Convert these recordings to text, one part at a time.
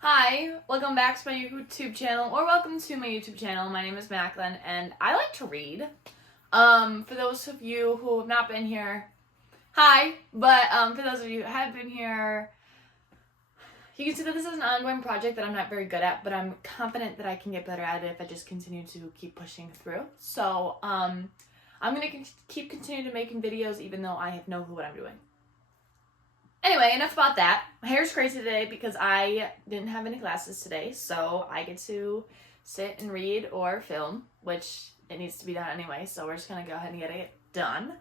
Hi, welcome back to my YouTube channel, or welcome to my YouTube channel. My name is Macklynn, and I like to read. For those of you who have not been here, hi, but for those of you who have been here, you can see that this is an ongoing project that I'm not very good at, but I'm confident that I can get better at it if I just continue to keep pushing through. So, I'm going to keep continuing to making videos even though I have no clue what I'm doing. Anyway, enough about that. My hair's crazy today because I didn't have any classes today, so I get to sit and read or film, which it needs to be done anyway, so we're just going to go ahead and get it done.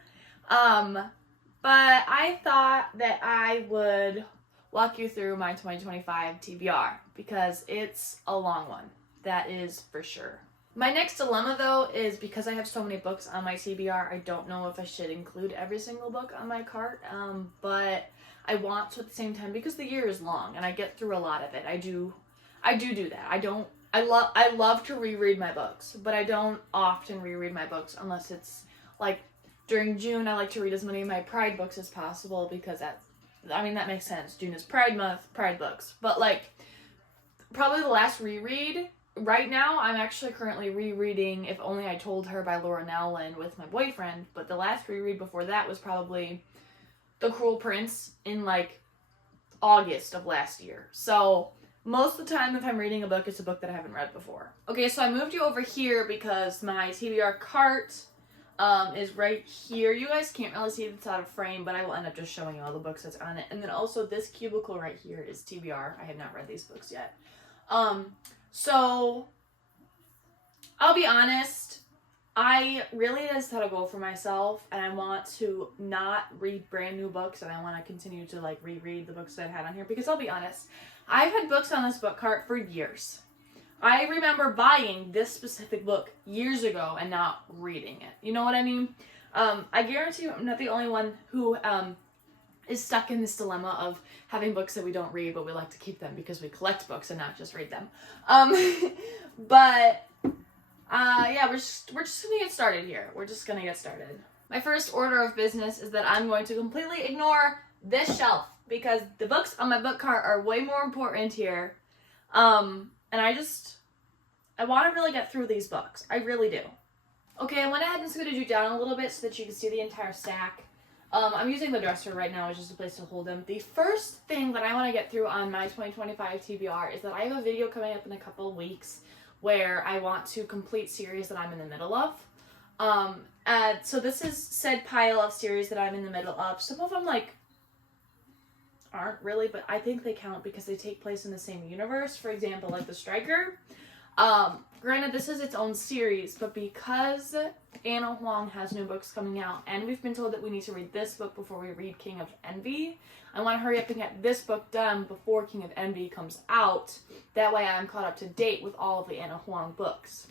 But I thought that I would walk you through my 2025 TBR because it's a long one. That is for sure. My next dilemma, though, is because I have so many books on my TBR, I don't know if I should include every single book on my cart, but I want to at the same time because the year is long and I get through a lot of it. I do that. I love to reread my books, but I don't often reread my books unless it's like during June. I like to read as many of my Pride books as possible because that makes sense. June is Pride Month, Pride books. But like probably the last reread right now, I'm actually currently rereading If Only I Told Her by Laura Nowlin with my boyfriend, but the last reread before that was probably The Cruel Prince in like August of last year. So most of the time if I'm reading a book, it's a book that I haven't read before. Okay, so I moved you over here because my TBR cart is right here. You guys can't really see it's out of frame, but I will end up just showing you all the books that's on it. And then also this cubicle right here is TBR. I have not read these books yet. So I'll be honest, I really just set a goal for myself, and I want to not read brand new books, and I want to continue to like reread the books that I've had on here, because I'll be honest, I've had books on this book cart for years. I remember buying this specific book years ago and not reading it. You know what I mean? I guarantee you I'm not the only one who is stuck in this dilemma of having books that we don't read, but we like to keep them because we collect books and not just read them. Yeah, we're just gonna get started here. We're just gonna get started. My first order of business is that I'm going to completely ignore this shelf because the books on my book cart are way more important here. And I want to really get through these books. I really do. Okay, I went ahead and scooted you down a little bit so that you can see the entire stack. I'm using the dresser right now as just a place to hold them. The first thing that I want to get through on my 2025 TBR is that I have a video coming up in a couple of weeks where I want to complete series that I'm in the middle of. So this is said pile of series that I'm in the middle of. Some of them like aren't really, but I think they count because they take place in the same universe. For example, like The Striker. Granted, this is its own series, but because Anna Huang has new books coming out, and we've been told that we need to read this book before we read King of Envy, I want to hurry up and get this book done before King of Envy comes out. That way I'm caught up to date with all of the Anna Huang books.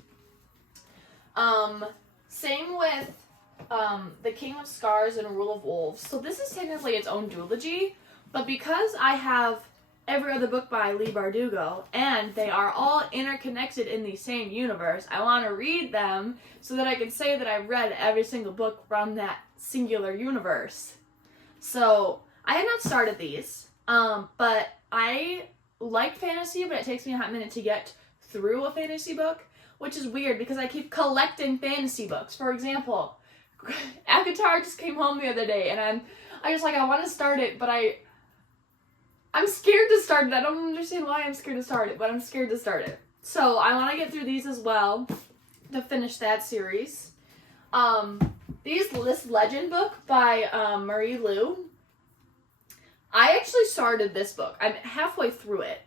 Same with The King of Scars and Rule of Wolves. So this is technically its own duology, but because I have every other book by Leigh Bardugo, and they are all interconnected in the same universe, I want to read them so that I can say that I've read every single book from that singular universe. So I have not started these, but I like fantasy, but it takes me a hot minute to get through a fantasy book, which is weird because I keep collecting fantasy books. For example, Avatar just came home the other day, and I want to start it, but I'm scared to start it. I don't understand why I'm scared to start it, but I'm scared to start it. So I want to get through these as well to finish that series. This Legend book by Marie Lu. I actually started this book. I'm halfway through it.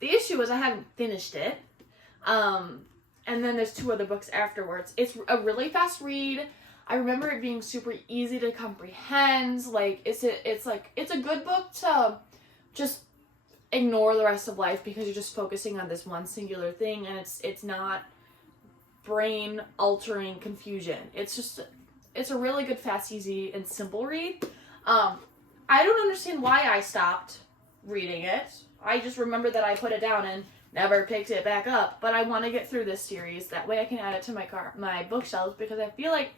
The issue is I haven't finished it. And then there's 2 other books afterwards. It's a really fast read. I remember it being super easy to comprehend. Like it's a good book to just ignore the rest of life because you're just focusing on this one singular thing, and it's not brain altering confusion. It's a really good, fast, easy, and simple read. I don't understand why I stopped reading it. I just remember that I put it down and never picked it back up, but I want to get through this series. That way I can add it to my bookshelves, because I feel like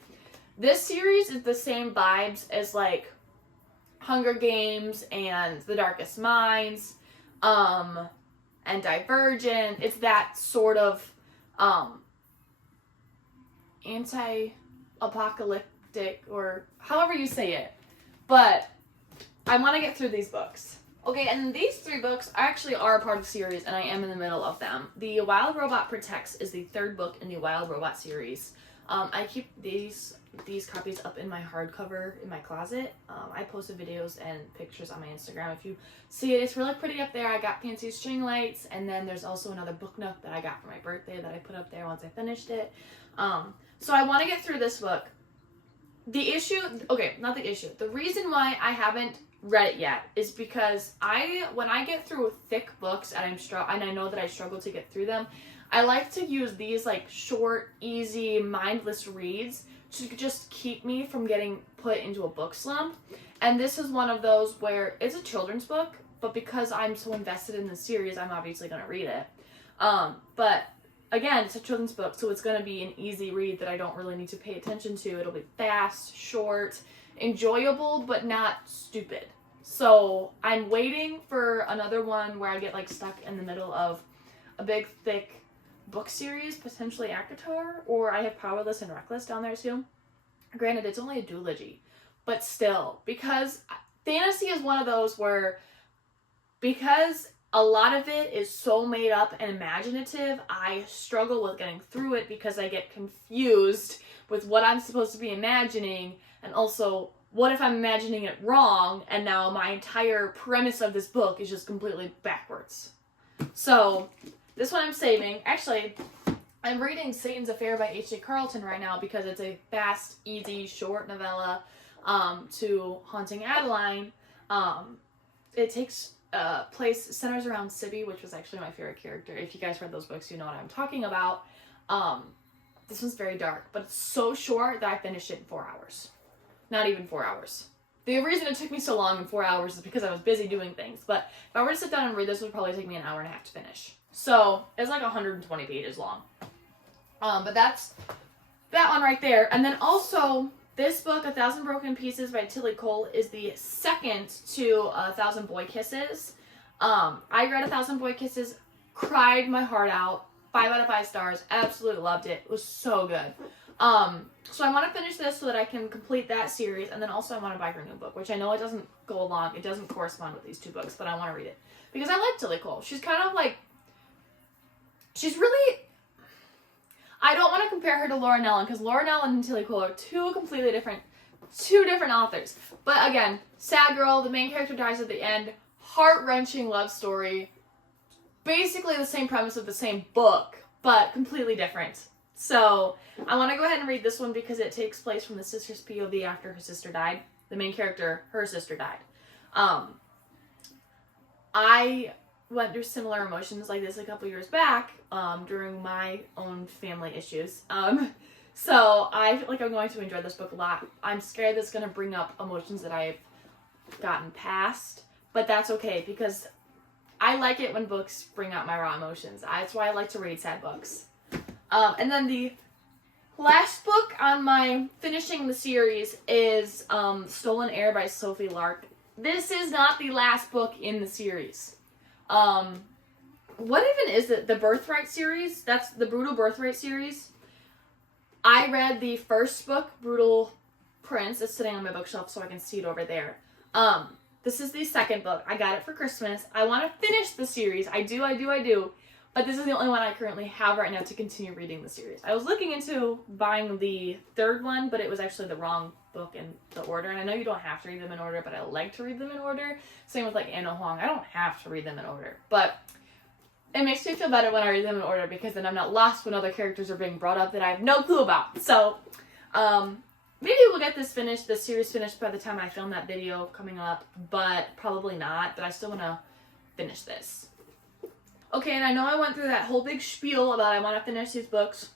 this series is the same vibes as like Hunger Games and The Darkest Minds. and Divergent. It's that sort of anti-apocalyptic, or however you say it. But I want to get through these books. Okay, and these 3 books actually are a part of the series, and I am in the middle of them. The Wild Robot Protects is the 3rd book in the Wild Robot series. I keep these copies up in my hardcover in my closet. I posted videos and pictures on my Instagram. If you see it, it's really pretty up there. I got fancy string lights, and then there's also another book nook that I got for my birthday that I put up there once I finished it. So I want to get through this book. The reason why I haven't read it yet is because when I get through thick books and I know that I struggle to get through them, I like to use these like short, easy, mindless reads to just keep me from getting put into a book slump. And this is one of those where it's a children's book, but because I'm so invested in the series, I'm obviously going to read it. But again, it's a children's book, so it's going to be an easy read that I don't really need to pay attention to. It'll be fast, short, enjoyable, but not stupid. So I'm waiting for another one where I get like stuck in the middle of a big, thick book series, potentially ACOTAR, or I have Powerless and Reckless down there too. Granted, it's only a duology, but still, because fantasy is one of those where, because a lot of it is so made up and imaginative, I struggle with getting through it because I get confused with what I'm supposed to be imagining, and also what if I'm imagining it wrong and now my entire premise of this book is just completely backwards. So this one I'm saving. Actually, I'm reading Satan's Affair by H.J. Carlton right now because it's a fast, easy, short novella to Haunting Adeline. It takes centers around Sibby, which was actually my favorite character. If you guys read those books, you know what I'm talking about. This one's very dark, but it's so short that I finished it in 4 hours. Not even 4 hours. The reason it took me so long in 4 hours is because I was busy doing things. But if I were to sit down and read this, it would probably take me an hour and a half to finish. So it's like 120 pages long. But that's that one right there. And then also, this book, 1,000 Broken Pieces by Tilly Cole, is the second to 1,000 Boy Kisses. I read 1,000 Boy Kisses, cried my heart out, 5 out of 5 stars, absolutely loved it. It was so good. So I want to finish this so that I can complete that series, and then also I want to buy her new book, which I know it doesn't go along, it doesn't correspond with these 2 books, but I want to read it. Because I like Tilly Cole. She's kind of like, she's really, I don't want to compare her to Laura Nellen, because Laura Nellen and Tilly Cole are two different authors. But again, sad girl, the main character dies at the end, heart-wrenching love story, basically the same premise of the same book, but completely different. So I want to go ahead and read this one because it takes place from the sister's POV after her sister died. The main character, her sister died. I went through similar emotions like this a couple years back during my own family issues. So I feel like I'm going to enjoy this book a lot. I'm scared that it's going to bring up emotions that I've gotten past, but that's okay because I like it when books bring out my raw emotions. That's why I like to read sad books. And then the last book on my finishing the series is Stolen Air by Sophie Lark. This is not the last book in the series. What even is it? The Birthright series? That's the Brutal Birthright series. I read the first book, Brutal Prince. It's sitting on my bookshelf so I can see it over there. This is the second book. I got it for Christmas. I want to finish the series. I do. But this is the only one I currently have right now to continue reading the series. I was looking into buying the third one, but it was actually the wrong book in the order. And I know you don't have to read them in order, but I like to read them in order. Same with like Anna Huang. I don't have to read them in order. But it makes me feel better when I read them in order because then I'm not lost when other characters are being brought up that I have no clue about. So, maybe we'll get this series finished by the time I film that video coming up, but probably not. But I still want to finish this. Okay, and I know I went through that whole big spiel about I want to finish these books.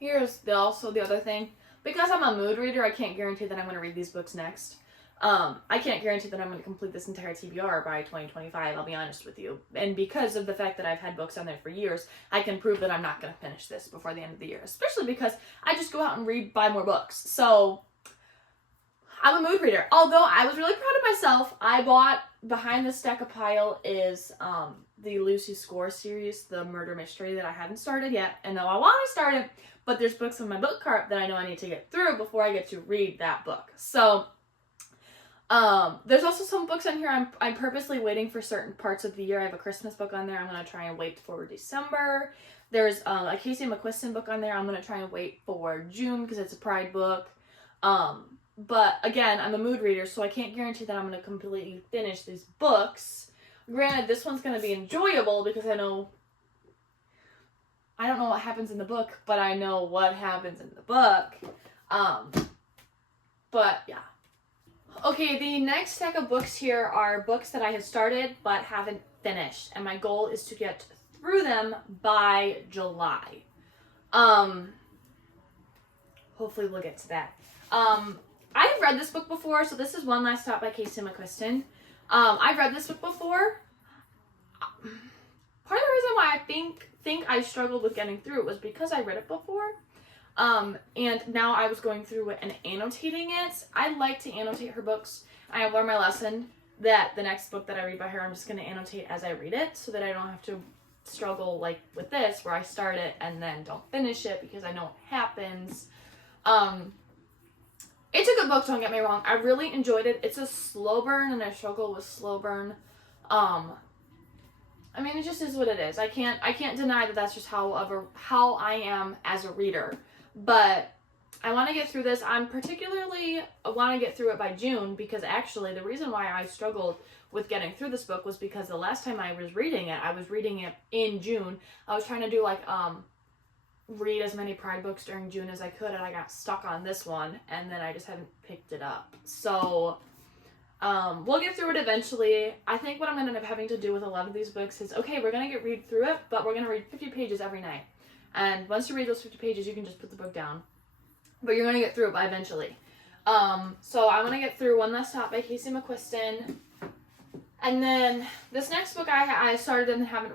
Here's also the other thing. Because I'm a mood reader, I can't guarantee that I'm going to read these books next. I can't guarantee that I'm going to complete this entire TBR by 2025, I'll be honest with you. And because of the fact that I've had books on there for years, I can prove that I'm not going to finish this before the end of the year. Especially because I just go out and buy more books. So, I'm a mood reader. Although I was really proud of myself, I bought, behind this stack of pile is the Lucy Score series, the murder mystery that I haven't started yet. And though I want to start it, but there's books on my book cart that I know I need to get through before I get to read that book. So, there's also some books on here I'm purposely waiting for certain parts of the year. I have a Christmas book on there. I'm going to try and wait for December. There's a Casey McQuiston book on there. I'm going to try and wait for June because it's a Pride book. But again, I'm a mood reader, so I can't guarantee that I'm going to completely finish these books. Granted, this one's going to be enjoyable because I don't know what happens in the book, but I know what happens in the book. But yeah. Okay, the next stack of books here are books that I have started but haven't finished, and my goal is to get through them by July. Hopefully we'll get to that. I've read this book before, so this is One Last Stop by Casey McQuiston. I've read this book before. Part of the reason why I think I struggled with getting through it was because I read it before. And now I was going through it and annotating it. I like to annotate her books. I have learned my lesson that the next book that I read by her, I'm just going to annotate as I read it so that I don't have to struggle like with this where I start it and then don't finish it because I know what happens. It's a good book, don't get me wrong. I really enjoyed it. It's a slow burn and I struggle with slow burn. I mean, it just is what it is. I can't deny that that's just how I am as a reader. But I want to get through this. I want to get through it by June because actually the reason why I struggled with getting through this book was because the last time I was reading it in June. I was trying to do read as many Pride books during June as I could, and I got stuck on this one, and then I just haven't picked it up. So we'll get through it eventually. I think what I'm going to end up having to do with a lot of these books is, okay, we're going to read through it, but we're going to read 50 pages every night. And once you read those 50 pages, you can just put the book down. But you're going to get through it by eventually. So I'm going to get through One Last Stop by Casey McQuiston. And then this next book I started and haven't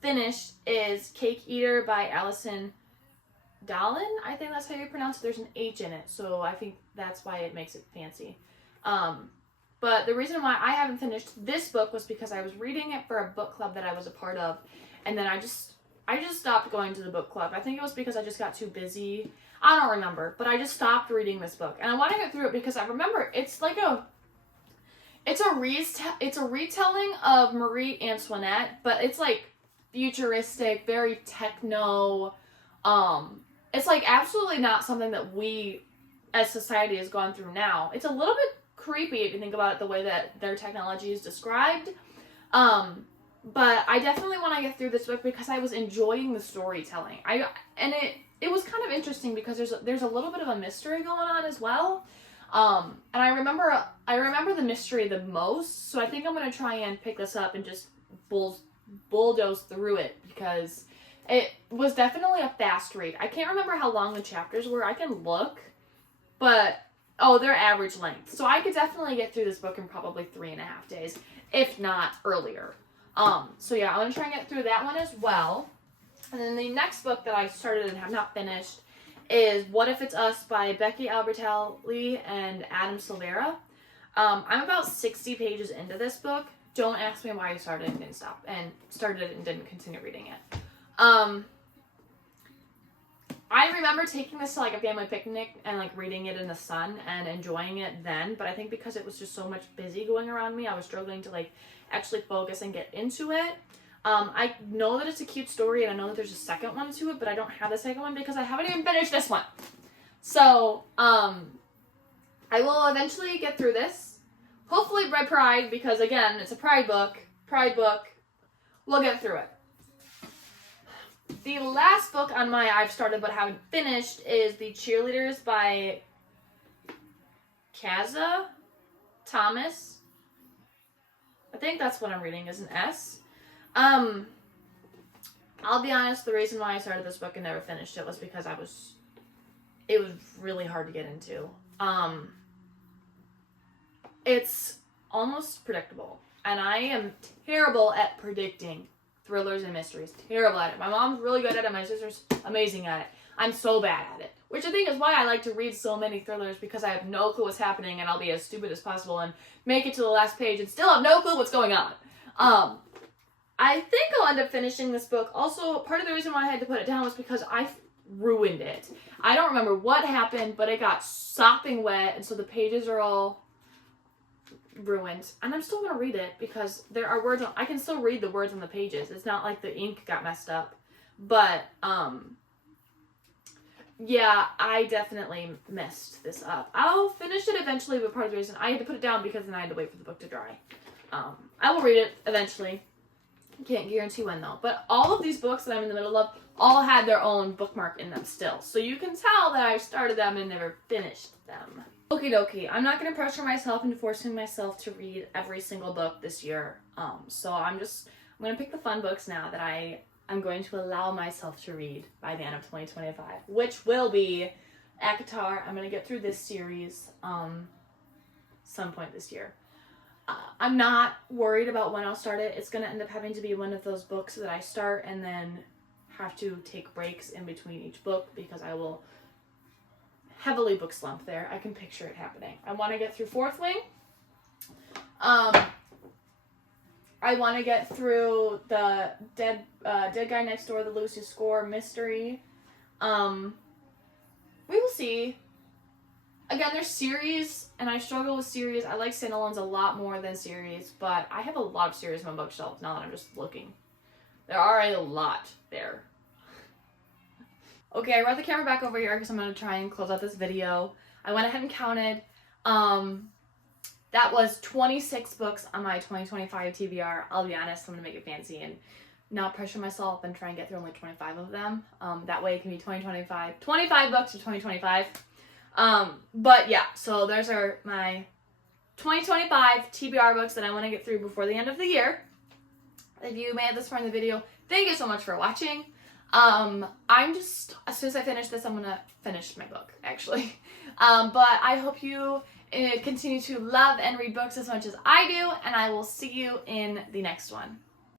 finished is Cake Eater by Allison Dallin. I think that's how you pronounce it. There's an H in it, so I think that's why it makes it fancy. But the reason why I haven't finished this book was because I was reading it for a book club that I was a part of, and then I just stopped going to the book club. I think it was because I just got too busy. I don't remember, but I just stopped reading this book. And I want to get through it because I remember it's a retelling of Marie Antoinette, but it's futuristic, very techno. It's absolutely not something that we as society has gone through now. It's a little bit creepy if you think about it, the way that their technology is described. But I definitely want to get through this book because I was enjoying the storytelling. It was kind of interesting because there's a little bit of a mystery going on as well. And I remember the mystery the most, so I think I'm going to try and pick this up and just bulldoze through it because it was definitely a fast read. I can't remember how long the chapters were. I can look, but they're average length. So I could definitely get through this book in probably 3.5 days, if not earlier. So yeah, I'm going to try and get through that one as well. And then the next book that I started and have not finished is What If It's Us by Becky Albertalli and Adam Silvera. I'm about 60 pages into this book. Don't ask me why I started and didn't stop, and started it and didn't continue reading it. I remember taking this to a family picnic and reading it in the sun and enjoying it then, but I think because it was just so much busy going around me, I was struggling to actually focus and get into it. I know that it's a cute story and I know that there's a second one to it, but I don't have the second one because I haven't even finished this one. So, I will eventually get through this. Hopefully by Pride, because again, it's a Pride book. We'll get through it. The last book on my I've started but haven't finished is The Cheerleaders by Kaza Thomas. I think that's what I'm reading is an S. I'll be honest, the reason why I started this book and never finished it was because it was really hard to get into. It's almost predictable, and I am terrible at predicting thrillers and mysteries. Terrible at it. My mom's really good at it. My sister's amazing at it. I'm so bad at it. Which I think is why I like to read so many thrillers, because I have no clue what's happening and I'll be as stupid as possible and make it to the last page and still have no clue what's going on. I think I'll end up finishing this book. Also, part of the reason why I had to put it down was because I ruined it. I don't remember what happened, but it got sopping wet, and so the pages are all ruined. And I'm still going to read it because there are words I can still read the words on the pages. It's not like the ink got messed up. But, yeah, I definitely messed this up. I'll finish it eventually, but part of the reason I had to put it down because then I had to wait for the book to dry. I will read it eventually. Can't guarantee when though. But all of these books that I'm in the middle of all had their own bookmark in them still. So you can tell that I started them and never finished them. Okie dokie. I'm not going to pressure myself into forcing myself to read every single book this year. So I'm going to pick the fun books now that I'm going to allow myself to read by the end of 2025, which will be ACOTAR. I'm going to get through this series some point this year. I'm not worried about when I'll start it. It's going to end up having to be one of those books that I start and then have to take breaks in between each book because I will heavily book slump there. I can picture it happening. I want to get through Fourth Wing. I want to get through the Dead Guy Next Door, the Lucy Score mystery. We will see. Again, there's series, and I struggle with series. I like standalones a lot more than series, but I have a lot of series on my bookshelf now that I'm just looking. There are a lot there. Okay, I brought the camera back over here because I'm going to try and close out this video. I went ahead and counted. That was 26 books on my 2025 TBR. I'll be honest, I'm going to make it fancy and not pressure myself and try and get through only 25 of them. That way it can be 25 books for 2025. But yeah, so those are my 2025 TBR books that I want to get through before the end of the year. If you made it this far in the video, thank you so much for watching. As soon as I finish this, I'm gonna finish my book, actually. But I hope you continue to love and read books as much as I do, and I will see you in the next one.